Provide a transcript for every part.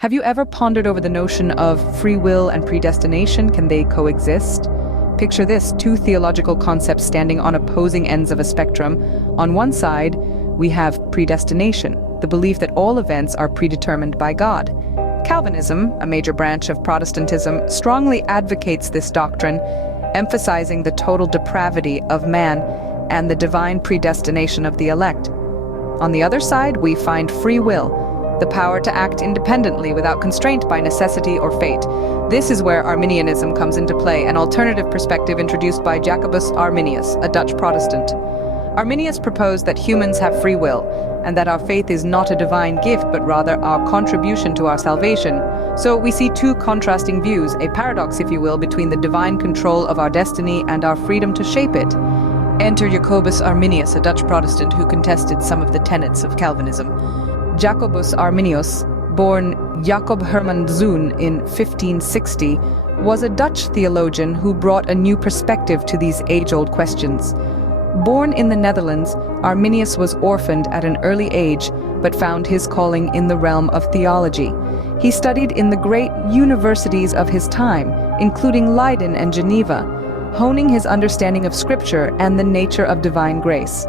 Have you ever pondered over the notion of free will and predestination? Can they coexist? Picture this, two theological concepts standing on opposing ends of a spectrum. On one side, we have predestination, the belief that all events are predetermined by God. Calvinism, a major branch of Protestantism, strongly advocates this doctrine, emphasizing the total depravity of man and the divine predestination of the elect. On the other side, we find free will, the power to act independently without constraint by necessity or fate. This is where Arminianism comes into play, an alternative perspective introduced by Jacob Arminius, a Dutch Protestant. Arminius proposed that humans have free will, and that our faith is not a divine gift, but rather our contribution to our salvation. So we see two contrasting views, a paradox, if you will, between the divine control of our destiny and our freedom to shape it. Enter Jacob Arminius, a Dutch Protestant who contested some of the tenets of Calvinism. Jacob Arminius, born Jacob Herman Zoon in 1560, was a Dutch theologian who brought a new perspective to these age-old questions. Born in the Netherlands, Arminius was orphaned at an early age, but found his calling in the realm of theology. He studied in the great universities of his time, including Leiden and Geneva, honing his understanding of Scripture and the nature of divine grace.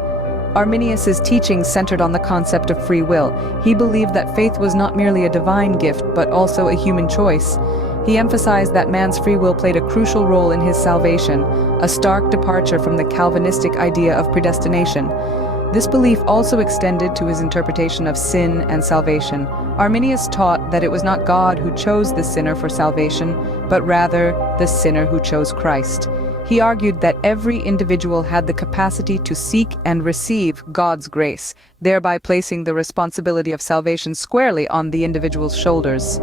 Arminius's teachings centered on the concept of free will. He believed that faith was not merely a divine gift, but also a human choice. He emphasized that man's free will played a crucial role in his salvation, a stark departure from the Calvinistic idea of predestination. This belief also extended to his interpretation of sin and salvation. Arminius taught that it was not God who chose the sinner for salvation, but rather the sinner who chose Christ. He argued that every individual had the capacity to seek and receive God's grace, thereby placing the responsibility of salvation squarely on the individual's shoulders.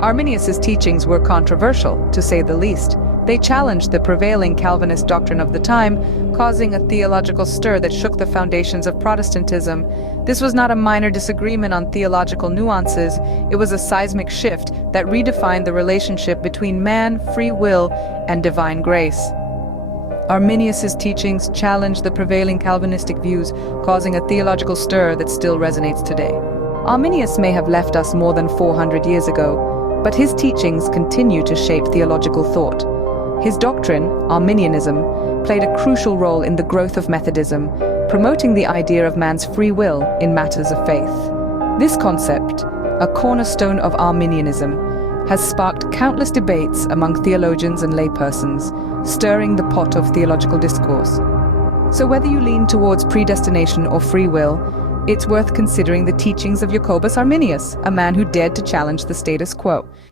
Arminius's teachings were controversial, to say the least. They challenged the prevailing Calvinist doctrine of the time, causing a theological stir that shook the foundations of Protestantism. This was not a minor disagreement on theological nuances, it was a seismic shift that redefined the relationship between man, free will, and divine grace. Arminius's teachings challenged the prevailing Calvinistic views, causing a theological stir that still resonates today. Arminius may have left us more than 400 years ago, but his teachings continue to shape theological thought. His doctrine, Arminianism, played a crucial role in the growth of Methodism, promoting the idea of man's free will in matters of faith. This concept, a cornerstone of Arminianism, has sparked countless debates among theologians and laypersons, stirring the pot of theological discourse. So whether you lean towards predestination or free will, it's worth considering the teachings of Jacob Arminius, a man who dared to challenge the status quo.